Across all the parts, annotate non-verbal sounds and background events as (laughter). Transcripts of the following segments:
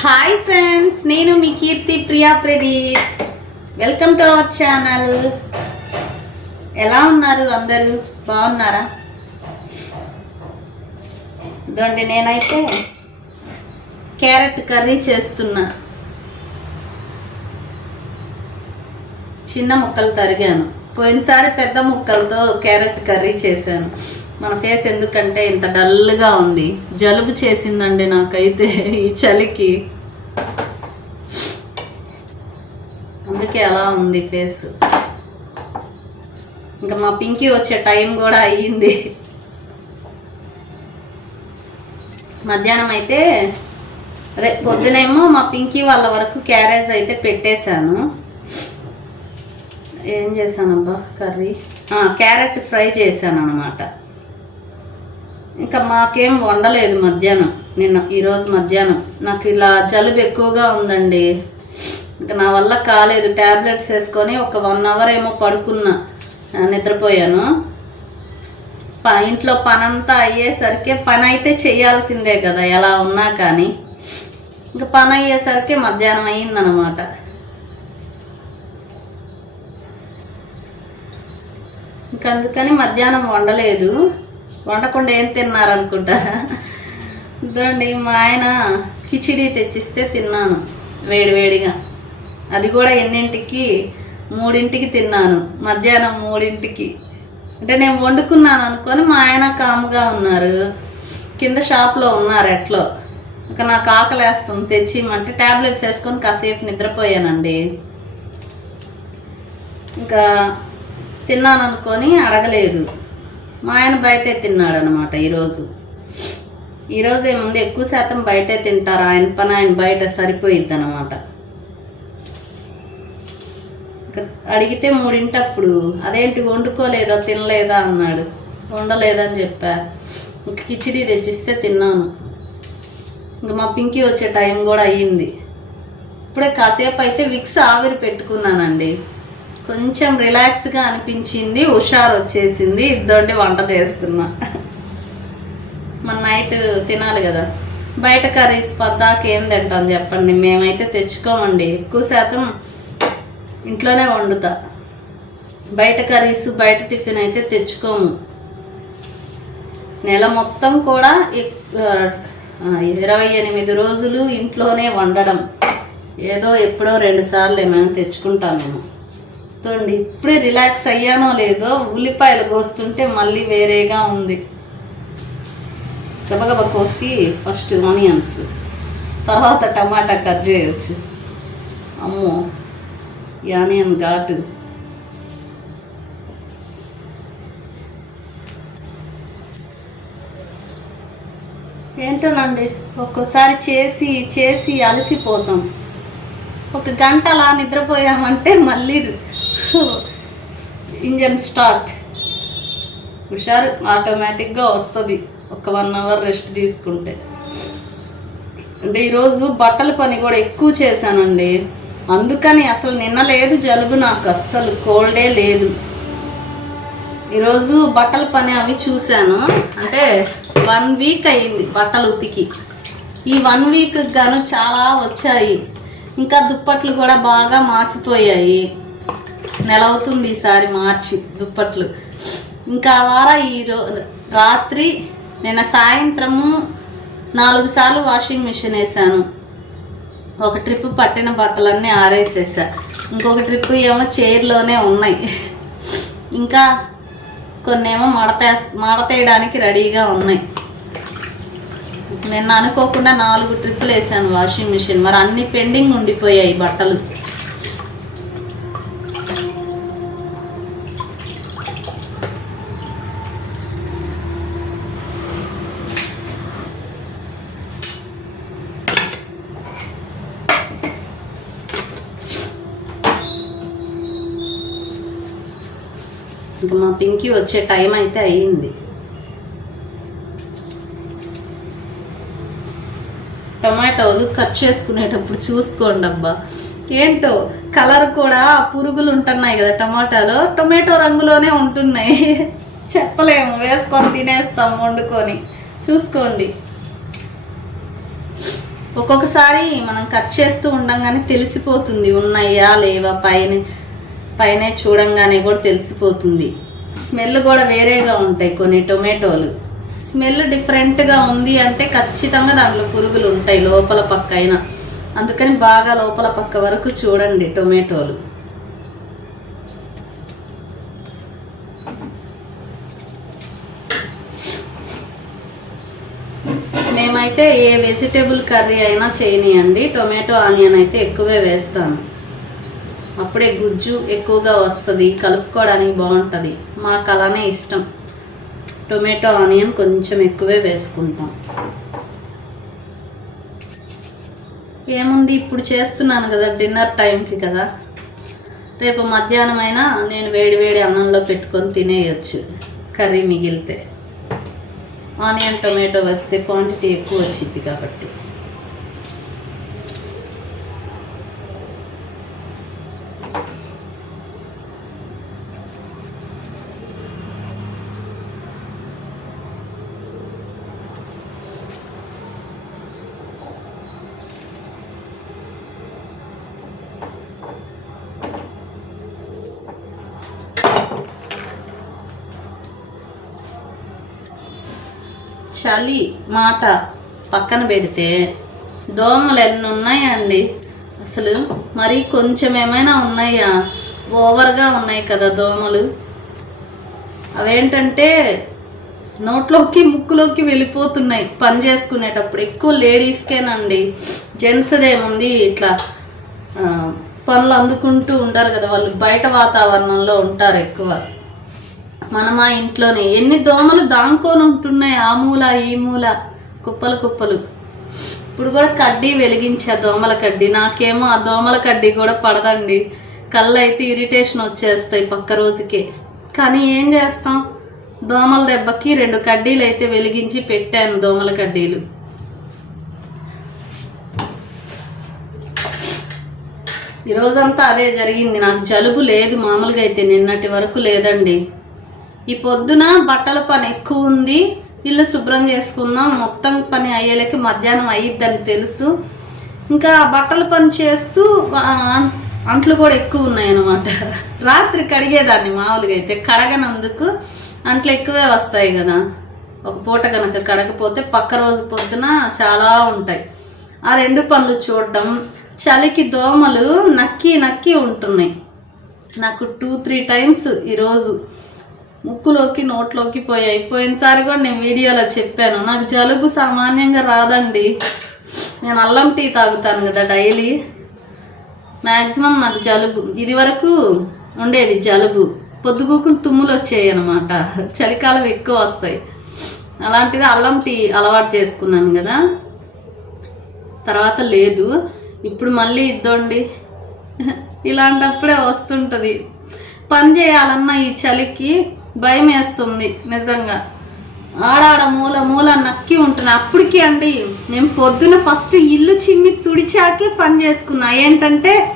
Hi friends నేను మీ Keerthi Priya Pradeep. Welcome to our channel ఎలా ఉన్నారు అందరూ? బాగున్నారా? ఇదండి నేనైతే క్యారెట్ కర్రీ చేస్తున్నా. చిన్న ముక్కలు తరిగాను. పోయినసారి పెద్ద ముక్కలతో క్యారెట్ కర్రీ చేశాను. మన ఫేస్ ఎందుకంటే ఇంత డల్గా ఉంది. జలుబు చేసిందండి నాకైతే ఈ చలికి. అందుకే అలా ఉంది ఫేస్ ఇంకా మా పింకీ వచ్చే టైం కూడా అయ్యింది. మధ్యాహ్నం అయితే అదే పొద్దునేమో మా పింకీ వాళ్ళ వరకు క్యారేజ్ అయితే పెట్టేశాను. ఏం చేశానబ్బా కర్రీ? క్యారెట్ ఫ్రై చేశాను అనమాట ఇంకా మాకేం వండలేదు మధ్యాహ్నం నిన్న ఈరోజు మధ్యాహ్నం. నాకు ఇలా జలుబు ఎక్కువగా ఉందండి. ఇంకా నా వల్ల కాలేదు. ట్యాబ్లెట్స్ వేసుకొని ఒక వన్ అవర్ ఏమో పడుకున్నా నిద్రపోయాను. ఇంట్లో పనంతా అయ్యేసరికి పని అయితే చేయాల్సిందే కదా ఎలా ఉన్నా కానీ. ఇంకా పని అయ్యేసరికి మధ్యాహ్నం అయిందనమాట ఇంక అందుకని మధ్యాహ్నం వండలేదు. వండకుండా ఏం తిన్నారనుకుంటా? ఇదండి మా ఆయన కిచిడి తెచ్చిస్తే తిన్నాను వేడివేడిగా. అది కూడా ఎన్నింటికి? మూడింటికి తిన్నాను మధ్యాహ్నం మూడింటికి. అంటే నేను వండుకున్నాను అనుకొని మా ఆయన కాముగా ఉన్నారు. కింద షాప్లో ఉన్నారు ఎట్లో. ఇంకా నాకు ఆకలేస్తుంది తెచ్చిమంటే ట్యాబ్లెట్స్ వేసుకొని కాసేపు నిద్రపోయానండి. ఇంకా తిన్నాను అనుకొని అడగలేదు. మా ఆయన బయటే తిన్నాడు అనమాట ఈరోజు. ఈరోజు ఏముంది? ఎక్కువ శాతం బయటే తింటారు. ఆయన పని ఆయన బయట సరిపోయిద్ది అనమాట అడిగితే మూడింటప్పుడు అదేంటి వండుకోలేదా తినలేదా? అన్నాడు. వండలేదని చెప్పా. ఇంక కిచిడి తెచ్చిస్తే తిన్నాను. ఇంక మా పింకీ వచ్చే టైం కూడా అయ్యింది. ఇప్పుడే కాసేపు అయితే విక్స్ ఆవిరి పెట్టుకున్నానండి. కొంచెం రిలాక్స్గా అనిపించింది హుషారు వచ్చేసింది ఇద్దండి వంట చేస్తున్నా. మన నైట్ తినాలి కదా. బయట కర్రీస్ పద్దాకి ఏం తింటాం చెప్పండి. మేమైతే తెచ్చుకోమండి. ఎక్కువ శాతం ఇంట్లోనే వండుతా. బయట కర్రీస్ బయట టిఫిన్ అయితే తెచ్చుకోము. నెల మొత్తం కూడా ఇరవై ఎనిమిది రోజులు ఇంట్లోనే వండడం. ఏదో ఎప్పుడో రెండు సార్లు ఏమైనా తెచ్చుకుంటాను నేను చూడండి ఇప్పుడే రిలాక్స్ అయ్యానో లేదో ఉల్లిపాయలు కోస్తుంటే మళ్ళీ వేరేగా ఉంది. గబగబ కోసి ఫస్ట్ ఆనియన్స్ తర్వాత టమాటా కట్ చేయొచ్చు. అమ్మో ఈ ఆనియన్ ఘాటు. ఏంటోనండి ఒక్కోసారి చేసి చేసి అలసిపోతాం. ఒక గంట అలా నిద్రపోయామంటే మళ్ళీ (laughs) ఇంజన్ స్టార్ట్. హుషారు ఆటోమేటిక్గా వస్తుంది. ఒక వన్ అవర్ రెస్ట్ తీసుకుంటే. అంటే ఈరోజు బట్టల పని కూడా ఎక్కువ చేశానండి. అందుకని అసలు నిన్న లేదు జలుబు నాకు అస్సలు కోల్డే లేదు. ఈరోజు బట్టల పని అవి చూశాను. అంటే వన్ వీక్ అయింది బట్టలు ఉతికి. ఈ వన్ వీక్ గాను చాలా వచ్చాయి. ఇంకా దుప్పట్లు కూడా బాగా మాసిపోయాయి. నెల అవుతుంది ఈసారి మార్చి దుప్పట్లు. ఇంకా వార ఈ రాత్రి నిన్న సాయంత్రము నాలుగు సార్లు వాషింగ్ మిషన్ వేసాను. ఒక ట్రిప్ పట్టిన బట్టలన్నీ ఆరేసేసా. ఇంకొక ట్రిప్ ఏమో చైర్లోనే ఉన్నాయి. ఇంకా కొన్ని ఏమో మడతే మడతేయడానికి రెడీగా ఉన్నాయి. నిన్న అనుకోకుండా నాలుగు ట్రిప్పులు వేసాను వాషింగ్ మిషన్. మరి అన్ని పెండింగ్ ఉండిపోయాయి బట్టలు. ఇంకా మా పింకీ వచ్చే టైం అయితే అయ్యింది. టమాటోలు కట్ చేసుకునేటప్పుడు చూసుకోండి అబ్బా. ఏంటో కలర్ కూడా పురుగులు ఉంటున్నాయి కదా టమాటాలో. టొమాటో రంగులోనే ఉంటున్నాయి. (laughs) చెప్పలేము వేసుకొని తినేస్తాం వండుకొని. చూసుకోండి. ఒక్కొక్కసారి మనం కట్ చేస్తూ ఉండంగానే తెలిసిపోతుంది ఉన్నాయా లేవా పైన. పైన చూడంగానే కూడా తెలిసిపోతుంది. స్మెల్ కూడా వేరేగా ఉంటాయి కొన్ని టొమాటోలు. స్మెల్ డిఫరెంట్గా ఉంది అంటే ఖచ్చితంగా దాంట్లో పురుగులు ఉంటాయి లోపల పక్క అయినా. అందుకని బాగా లోపల పక్క వరకు చూడండి టొమాటోలు. మేమైతే ఏ వెజిటేబుల్ కర్రీ అయినా చేయనియండి. టొమాటో ఆనియన్ అయితే ఎక్కువే వేస్తాను. అప్పుడే గుజ్జు ఎక్కువగా వస్తుంది కలుపుకోవడానికి బాగుంటుంది. మాకు అలానే ఇష్టం. టొమాటో ఆనియన్ కొంచెం ఎక్కువే వేసుకుంటాం. ఏముంది? ఇప్పుడు చేస్తున్నాను కదా డిన్నర్ టైంకి కదా. రేపు మధ్యాహ్నం అయినా నేను వేడి వేడి అన్నంలో పెట్టుకొని తినేయచ్చు కర్రీ మిగిలితే. ఆనియన్ టొమాటో వేస్తే క్వాంటిటీ ఎక్కువ వచ్చింది కాబట్టి. చలి మాట పక్కన పెడితే దోమలు ఎన్ని ఉన్నాయండి అసలు మరి కొంచెం ఏమైనా ఉన్నాయా? ఓవర్గా ఉన్నాయి కదా దోమలు. అవేంటంటే నోట్లోకి ముక్కులోకి వెళ్ళిపోతున్నాయి పని చేసుకునేటప్పుడు. ఎక్కువ లేడీస్కేనండి. జెంట్స్దేముంది ఇట్లా పనులు అందుకుంటూ ఉంటారు కదా. వాళ్ళు బయట వాతావరణంలో ఉంటారు ఎక్కువ. మన మా ఇంట్లోనే. ఎన్ని దోమలు దాంకొని ఉంటున్నాయి ఆ మూల ఈ మూల. కుప్పలు కుప్పలు. ఇప్పుడు కూడా కడ్డీ వెలిగించా దోమల కడ్డీ. నాకేమో ఆ దోమల కడ్డీ కూడా పడదండి. కళ్ళు అయితే ఇరిటేషన్ వచ్చేస్తాయి పక్క రోజుకే. కానీ ఏం చేస్తాం? దోమల దెబ్బకి రెండు కడ్డీలు అయితే వెలిగించి పెట్టాను దోమల కడ్డీలు. ఈరోజంతా అదే జరిగింది. నాకు జలుబు లేదు మామూలుగా అయితే నిన్నటి వరకు లేదండి. ఈ పొద్దున బట్టల పని ఎక్కువ ఉంది. ఇల్లు శుభ్రం చేసుకున్నాం మొత్తం పని అయ్యేలకి మధ్యాహ్నం అయ్యిద్దని తెలుసు. ఇంకా బట్టల పని చేస్తూ అంట్లు కూడా ఎక్కువ ఉన్నాయన్నమాట. రాత్రి కడిగేదాన్ని మామూలుగా అయితే. కడగనందుకు అంట్లు ఎక్కువే వస్తాయి కదా. ఒక పూట కనుక కడగపోతే పక్క రోజు పొద్దున చాలా ఉంటాయి. ఆ రెండు పనులు చూడటం చలికి దోమలు నక్కి నక్కి ఉంటున్నాయి. నాకు టూ త్రీ టైమ్స్ ఈరోజు ముక్కులోకి నోట్లోకి పోయాయి పోయినసారి కూడా నేను వీడియోలో చెప్పాను. నాకు జలుబు సామాన్యంగా రాదండి. నేను అల్లం టీ తాగుతాను కదా డైలీ. మ్యాక్సిమం నాకు జలుబు ఇది వరకు ఉండేది జలుబు. పొద్దుగూకులు తుమ్ములు వచ్చాయి అనమాట చలికాలం ఎక్కువ వస్తాయి. అలాంటిది అల్లం టీ అలవాటు చేసుకున్నాను కదా. తర్వాత లేదు. ఇప్పుడు మళ్ళీ ఇద్దండి. ఇలాంటప్పుడే వస్తుంటుంది. పని చేయాలన్న ఈ చలికి భయం వేస్తుంది నిజంగా. ఆడాడ మూల మూల నక్కి ఉంటున్నా. అప్పటికి అండి నేను పొద్దున ఫస్ట్ ఇల్లు చిమ్మి తుడిచాకే పని చేసుకున్నా. ఏంటంటే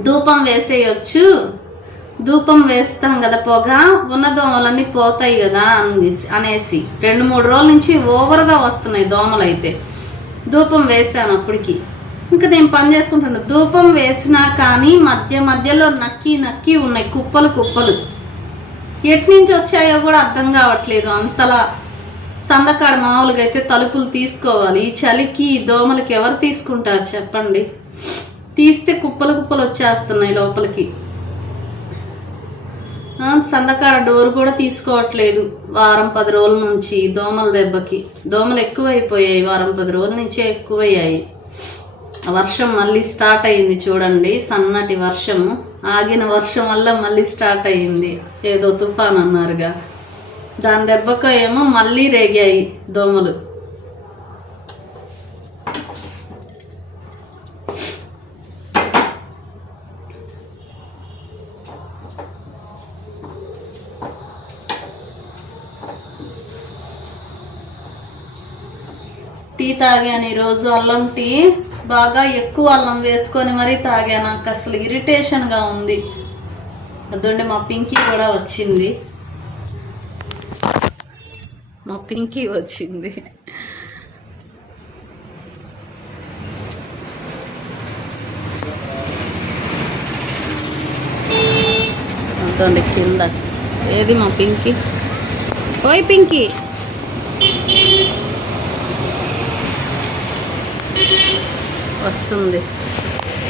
ధూపం వేసేయచ్చు. ధూపం వేస్తాం కదా పొగ ఉన్న దోమలన్నీ పోతాయి కదా అనేసి అనేసి. రెండు మూడు రోజుల నుంచి ఓవర్గా వస్తున్నాయి దోమలు అయితే. ధూపం వేసాను అప్పటికి. ఇంకా నేను పని చేసుకుంటాను ధూపం వేసినా కానీ మధ్య మధ్యలో నక్కి నక్కి ఉన్నాయి కుప్పలు కుప్పలు. ఎటు నుంచి వచ్చాయో కూడా అర్థం కావట్లేదు. అంతలా సందకాడ మామూలుగా అయితే తలుపులు తీసుకోవాలి. ఈ చలికి ఈ దోమలకి ఎవరు తీసుకుంటారు చెప్పండి? తీస్తే కుప్పలు కుప్పలు వచ్చేస్తున్నాయి లోపలికి. సందకాడ డోర్ కూడా తీసుకోవట్లేదు వారం పది రోజుల నుంచి దోమల దెబ్బకి. దోమలు ఎక్కువైపోయాయి వారం పది రోజుల నుంచే ఎక్కువయ్యాయి. వర్షం మళ్ళీ స్టార్ట్ అయింది చూడండి. సన్నటి వర్షము. ఆగిన వర్షం వల్ల మళ్ళీ స్టార్ట్ అయింది ఏదో తుఫాన్ అన్నారుగా. దాని దెబ్బకు ఏమో మళ్ళీ రేగాయి దోమలు. టీ తాగాను ఈరోజు అల్లం టీ. బాగా ఎక్కువ అల్లం వేసుకొని మరీ తాగా నాకు అసలు ఇరిటేషన్గా ఉంది. అదండి మా పింకీ కూడా వచ్చింది. మా పింకీ వచ్చింది. అంతండి కింద. ఏది మా పింకీ? ఓయ్ పింకీ! వస్తుంది.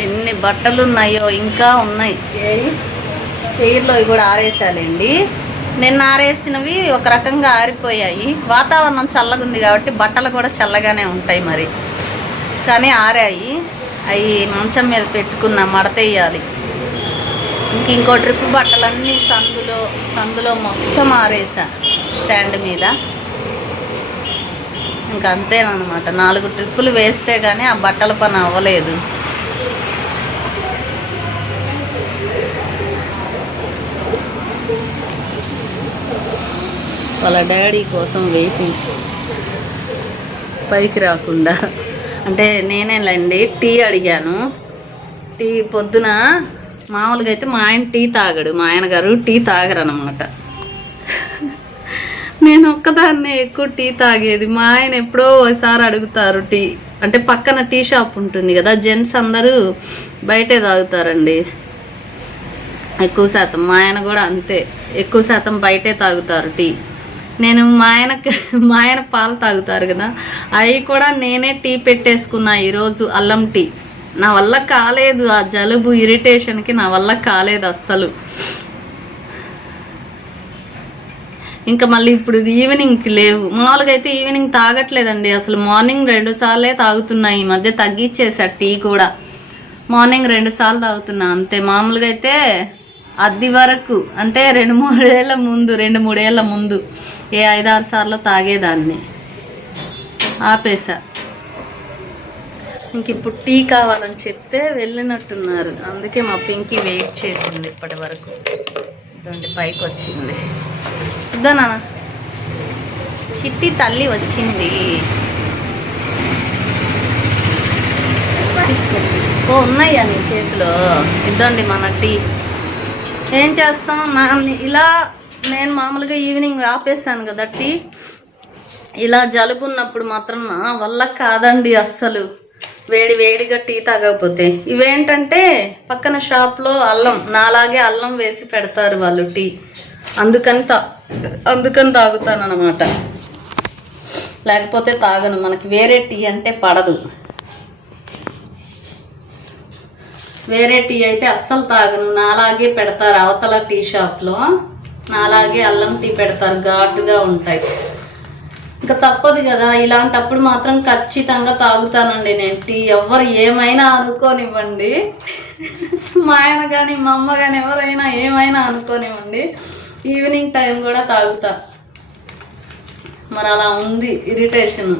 ఎన్ని బట్టలు ఉన్నాయో ఇంకా ఉన్నాయి. ఏవి చైర్లో కూడా ఆరేసాలండి. నిన్న ఆరేసినవి ఒక రకంగా ఆరిపోయాయి. వాతావరణం చల్లగా ఉంది కాబట్టి బట్టలు కూడా చల్లగానే ఉంటాయి మరి. కానీ ఆరాయి. అవి మంచం మీద పెట్టుకున్న మడతేయాలి ఇంక ఇంకో ట్రిప్ బట్టలన్నీ సందులో సందులో మొత్తం ఆరేసా. స్టాండ్ మీద. ఇంక అంతేనమాట నాలుగు ట్రిప్పులు వేస్తే కానీ ఆ బట్టల పని అవ్వలేదు. వాళ్ళ డాడీ కోసం వెయిటింగ్. పైకి రాకుండా. అంటే నేనేలండి టీ అడిగాను. టీ పొద్దున మామూలుగా అయితే మా ఆయన టీ తాగడు. మా ఆయన గారు టీ తాగరనమాట నేను ఒక్కదాన్నే ఎక్కువ టీ తాగేది. మా ఆయన ఎప్పుడో ఒకసారి అడుగుతారు టీ. అంటే పక్కన టీ షాప్ ఉంటుంది కదా జెంట్స్ అందరూ బయటే తాగుతారండి. ఎక్కువ శాతం. మా ఆయన కూడా అంతే. ఎక్కువ శాతం బయటే తాగుతారు టీ. నేను మా ఆయనకి మా ఆయన పాలు తాగుతారు కదా అవి కూడా నేనే టీ పెట్టేసుకున్నా ఈరోజు అల్లం టీ. నా వల్ల కాలేదు. ఆ జలుబు ఇరిటేషన్కి నా వల్ల కాలేదు అస్సలు. ఇంకా మళ్ళీ ఇప్పుడు ఈవినింగ్కి లేవు. మామూలుగా అయితే ఈవినింగ్ తాగట్లేదండి. అసలు మార్నింగ్ రెండు సార్లే తాగుతున్నాయి ఈ మధ్య తగ్గించేసా టీ కూడా. మార్నింగ్ రెండు సార్లు తాగుతున్నా. అంతే. మామూలుగా అయితే అది వరకు అంటే రెండు మూడేళ్ళ ముందు రెండు మూడేళ్ళ ముందు ఏ ఐదారు సార్లు తాగేదాన్ని. ఆపేసా. ఇంక ఇప్పుడు టీ కావాలని చెప్తే వెళ్ళినట్టున్నారు. అందుకే మా పింకీ వెయిట్ చేసింది ఇప్పటి వరకు. ఇదండి పైకి వచ్చింది. ఇద్దా నాన్న చిట్టి తల్లి వచ్చింది. ఓ ఉన్నాయా నీ చేతిలో. ఇద్దండి మన టీ. ఏం చేస్తాం? నా ఇలా నేను మామూలుగా ఈవినింగ్ ఆపేసాను కదా టీ. ఇలా జలుబు ఉన్నప్పుడు మాత్రం నా వల్ల కాదండి అస్సలు. వేడి వేడిగా టీ తాగకపోతే. ఇవేంటంటే పక్కన షాప్లో అల్లం నాలాగే అల్లం వేసి పెడతారు వాళ్ళు టీ. అందుకని తా అందుకని తాగుతాను అనమాట లేకపోతే తాగను మనకి వేరే టీ అంటే పడదు. వేరే టీ అయితే అస్సలు తాగను నాలాగే పెడతారు అవతల టీ షాప్లో నాలాగే అల్లం టీ పెడతారు ఘాటుగా ఉంటాయి. ఇంకా తప్పదు కదా. ఇలాంటప్పుడు మాత్రం ఖచ్చితంగా తాగుతానండి నేను. టీ ఎవరు ఏమైనా అనుకోనివ్వండి. మా ఆయన కానీ మా అమ్మ కానీ ఎవరైనా ఏమైనా అనుకోనివ్వండి. ఈవినింగ్ టైం కూడా తాగుతా. మరి అలా ఉంది ఇరిటేషన్.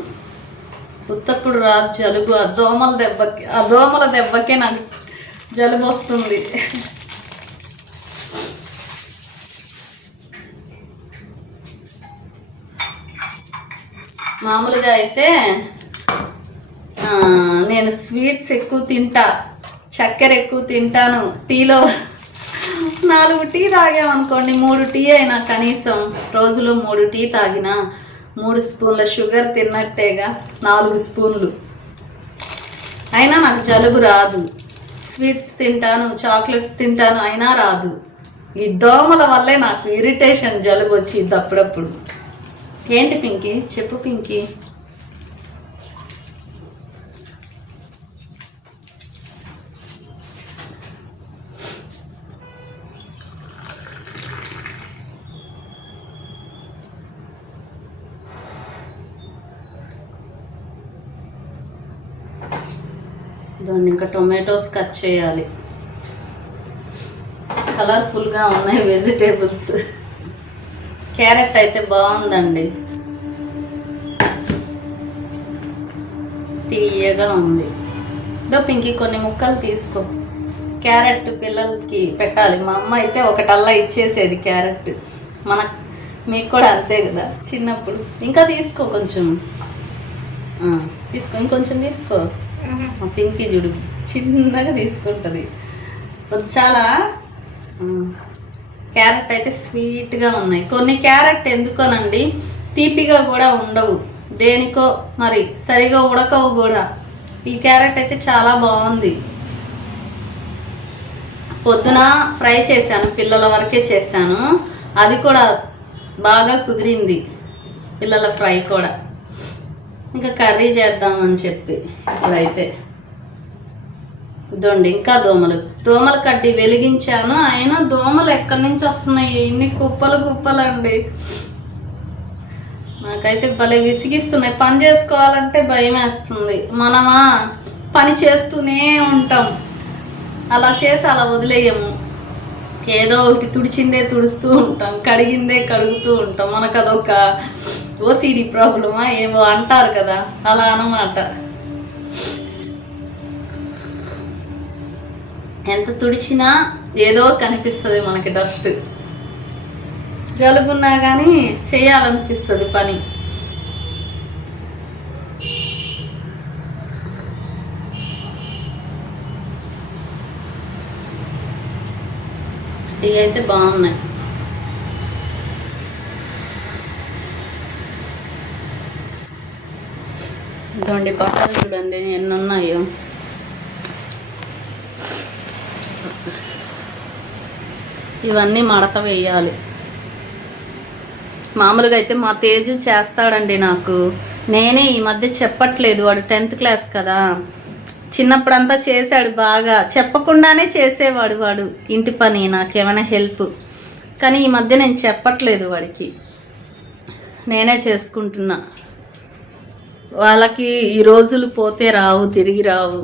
ఉత్తప్పుడు రాదు జలుబు. ఆ దోమల దెబ్బకి ఆ దోమల దెబ్బకే నాకు జలుబు వస్తుంది మామూలుగా అయితే నేను స్వీట్స్ ఎక్కువ తింటా చక్కెర ఎక్కువ తింటాను. టీలో నాలుగు టీ తాగామనుకోండి మూడు టీ అయినా కనీసం రోజులో మూడు టీ తాగినా మూడు స్పూన్ల షుగర్ తిన్నట్టేగా నాలుగు స్పూన్లు. అయినా నాకు జలుబు రాదు. స్వీట్స్ తింటాను చాక్లెట్స్ తింటాను అయినా రాదు. ఈ దోమల వల్లే నాకు ఇరిటేషన్ జలుబు వచ్చింది అప్పుడప్పుడు. ఏంటి పింకీ? చెప్పు పింకీ. దాన్ని ఇంకా టొమాటోస్ కట్ చేయాలి. కలర్ఫుల్గా ఉన్నాయి వెజిటేబుల్స్. క్యారెట్ అయితే బాగుందండి. తీయగా ఉంది. దో పింకి కొన్ని ముక్కలు తీసుకో. క్యారెట్ పిల్లలకి పెట్టాలి. మా అమ్మ అయితే ఒకటల్లా ఇచ్చేసేది క్యారెట్. మన మీకు కూడా అంతే కదా చిన్నప్పుడు. ఇంకా తీసుకో కొంచెం. తీసుకో ఇంకొంచెం తీసుకో. పింకి చూడు చిన్నగా తీసుకుంటుంది. చాలా క్యారెట్ అయితే స్వీట్గా ఉన్నాయి. కొన్ని క్యారెట్ ఎందుకోనండి తీపిగా కూడా ఉండవు. దేనికో మరి సరిగా ఉడకవు కూడా. ఈ క్యారెట్ అయితే చాలా బాగుంది. పొద్దున ఫ్రై చేశాను పిల్లల వరకే చేశాను. అది కూడా బాగా కుదిరింది పిల్లల ఫ్రై కూడా. ఇంకా కర్రీ చేద్దామని చెప్పి ఇప్పుడైతే. దొండి ఇంకా దోమలు. దోమల కడ్డి వెలిగించాను అయినా దోమలు ఎక్కడి నుంచి వస్తున్నాయి? ఇన్ని కుప్పలు కుప్పలు అండి నాకైతే భలే విసిగిస్తున్నాయి. పని చేసుకోవాలంటే భయం వేస్తుంది మనమా పని చేస్తూనే ఉంటాం. అలా చేసి అలా వదిలేయము. ఏదో ఒకటి తుడిచిందే తుడుస్తూ ఉంటాం. కడిగిందే కడుగుతూ ఉంటాం. మనకు అదొక ఓసిడి ప్రాబ్లమా ఏమో అంటారు కదా. అలా అనమాట ఎంత తుడిచినా ఏదో కనిపిస్తుంది మనకి డస్ట్. జలుబున్నా కానీ చేయాలనిపిస్తుంది పని. ఇవి అయితే బాగున్నాయి. ఇదండి బట్టలు చూడండి ఎన్ని ఉన్నాయో ఇవన్నీ మడత వేయాలి. మామూలుగా అయితే మా తేజు చేస్తాడండి నాకు. నేనే ఈ మధ్య చెప్పట్లేదు వాడు టెన్త్ క్లాస్ కదా. చిన్నప్పుడంతా చేశాడు బాగా. చెప్పకుండానే చేసేవాడు వాడు ఇంటి పని నాకేమైనా హెల్ప్. కానీ ఈ మధ్య నేను చెప్పట్లేదు వాడికి. నేనే చేసుకుంటున్నా. వాళ్ళకి ఈ రోజులు పోతే రావు తిరిగి రావు.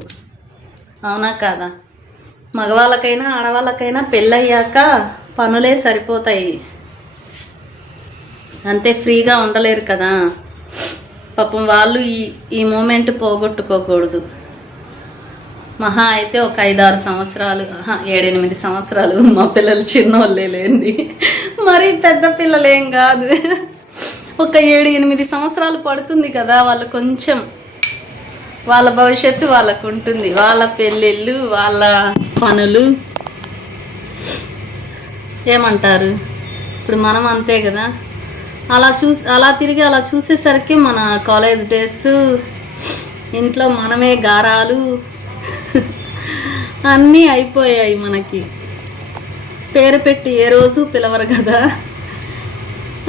అవునా కాదా? మగవాళ్ళకైనా ఆడవాళ్ళకైనా పెళ్ళయ్యాక పనులే సరిపోతాయి. అంతే ఫ్రీగా ఉండలేరు కదా. పాపం వాళ్ళు ఈ ఈ మూమెంట్ పోగొట్టుకోకూడదు. మహా అయితే ఒక ఐదారు సంవత్సరాలు ఏడెనిమిది సంవత్సరాలు మా పిల్లలు చిన్నోళ్ళే లేండి. మరీ పెద్ద పిల్లలేం కాదు. ఒక ఏడు ఎనిమిది సంవత్సరాలు పడుతుంది కదా వాళ్ళు కొంచెం. వాళ్ళ భవిష్యత్తు వాళ్ళకు ఉంటుంది. వాళ్ళ పెళ్ళిళ్ళు వాళ్ళ పనులు. ఏమంటారు? ఇప్పుడు మనం అంతే కదా. అలా చూసి అలా తిరిగి అలా చూసేసరికి మన కాలేజ్ డేస్ ఇంట్లో మనమే గారాలు. అన్నీ అయిపోయాయి మనకి. పేరు పెట్టి ఏ రోజు పిలవరు కదా.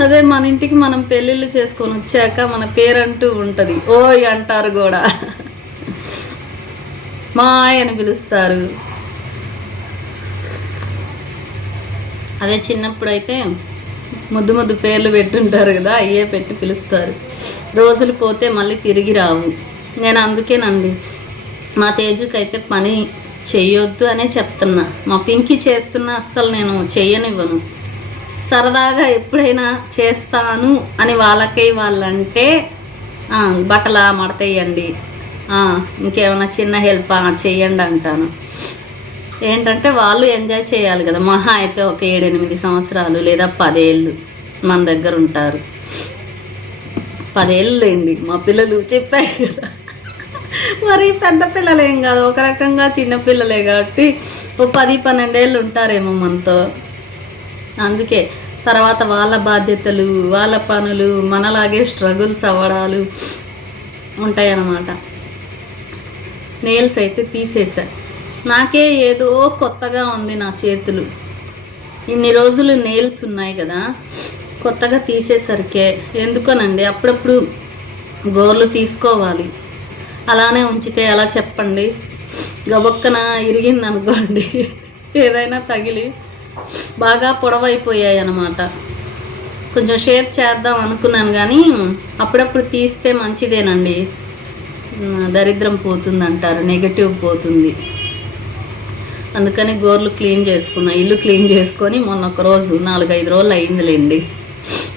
అదే మన ఇంటికి మనం పెళ్ళిళ్ళు చేసుకొని వచ్చాక మన పేరంటూ ఉంటుంది. ఓయ్ అంటారు కూడా. మాయ్ అని పిలుస్తారు. అదే చిన్నప్పుడు అయితే ముద్దు ముద్దు పేర్లు పెట్టుంటారు కదా అయ్యే పెట్టి పిలుస్తారు. రోజులు పోతే మళ్ళీ తిరిగి రావు. నేను అందుకేనండి మా తేజుకి అయితే పని చెయ్యొద్దు అనే చెప్తున్నా. మా పింకి చేస్తున్నా అస్సలు నేను చెయ్యనివ్వను. సరదాగా ఎప్పుడైనా చేస్తాను అని వాళ్ళకై వాళ్ళంటే "ఆ, బట్టలా మడతేయండి. ఇంకేమైనా చిన్న హెల్ప్? చెయ్యండి అంటాను. ఏంటంటే వాళ్ళు ఎంజాయ్ చేయాలి కదా. మహా అయితే ఒక ఏడెనిమిది సంవత్సరాలు లేదా పదేళ్ళు మన దగ్గర ఉంటారు. పదేళ్ళు లేండి మా పిల్లలు చెప్పారు కదా. మరి పెద్ద పిల్లలేం కాదు. ఒక రకంగా చిన్న పిల్లలే కాబట్టి ఓ పది పన్నెండేళ్ళు ఉంటారేమో మనతో. అందుకే తర్వాత వాళ్ళ బాధ్యతలు వాళ్ళ పనులు మనలాగే స్ట్రగుల్స్ అవ్వడాలు ఉంటాయన్నమాట. నేల్స్ అయితే తీసేసా నాకే ఏదో కొత్తగా ఉంది నా చేతులు. ఇన్ని రోజులు నేల్స్ ఉన్నాయి కదా కొత్తగా తీసేసరికే. ఎందుకోనండి? అప్పుడప్పుడు గోర్లు తీసుకోవాలి. అలానే ఉంచితే ఎలా చెప్పండి? గబొక్కన ఇరిగింది అనుకోండి ఏదైనా తగిలి బాగా పొడవైపోయాయి అన్నమాట కొంచెం షేప్ చేద్దాం అనుకున్నాను కానీ అప్పుడప్పుడు తీస్తే మంచిదేనండి. దరిద్రం పోతుంది అంటారు నెగటివ్ పోతుంది. అందుకని గోర్లు క్లీన్ చేసుకున్నా ఇల్లు క్లీన్ చేసుకొని మొన్న ఒక రోజు నాలుగైదు రోజులు అయిందిలేండి.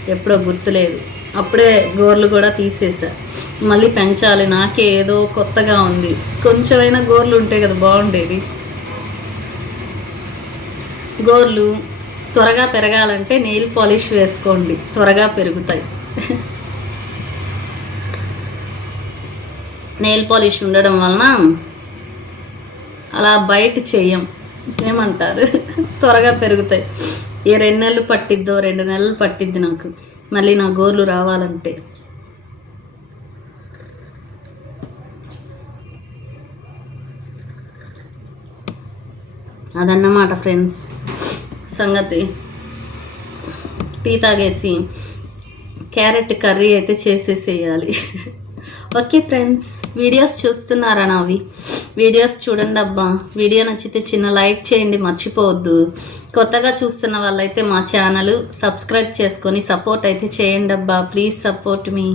ఎప్పుడో గుర్తులేదు. అప్పుడే గోర్లు కూడా తీసేసా. మళ్ళీ పెంచాలి. నాకే ఏదో కొత్తగా ఉంది. కొంచెమైనా గోర్లు ఉంటే కదా బాగుండేది. గోర్లు త్వరగా పెరగాలంటే నెయిల్ పాలిష్ వేసుకోండి. త్వరగా పెరుగుతాయి. (laughs) నెయిల్ పాలిష్ ఉండడం వలన అలా బయట చేయం. ఏమంటారు? త్వరగా పెరుగుతాయి. ఏ రెండు నెలలు పట్టిద్దో రెండు నెలలు పట్టిద్ది నాకు. మళ్ళీ నా గోర్లు రావాలంటే. అదన్నమాట ఫ్రెండ్స్. సంగతి. టీ తాగేసి క్యారెట్ కర్రీ అయితే చేసేసేయాలి. ఓకే ఫ్రెండ్స్ వీడియోస్ చూస్తున్నారా నావి? వీడియోస్ చూడండి అబ్బా. వీడియో నచ్చితే చిన్న లైక్ చేయండి మర్చిపోవద్దు. కొత్తగా చూస్తున్న వాళ్ళైతే మా ఛానల్ సబ్స్క్రైబ్ చేసుకొని సపోర్ట్ అయితే చేయండి అబ్బా. Please support me.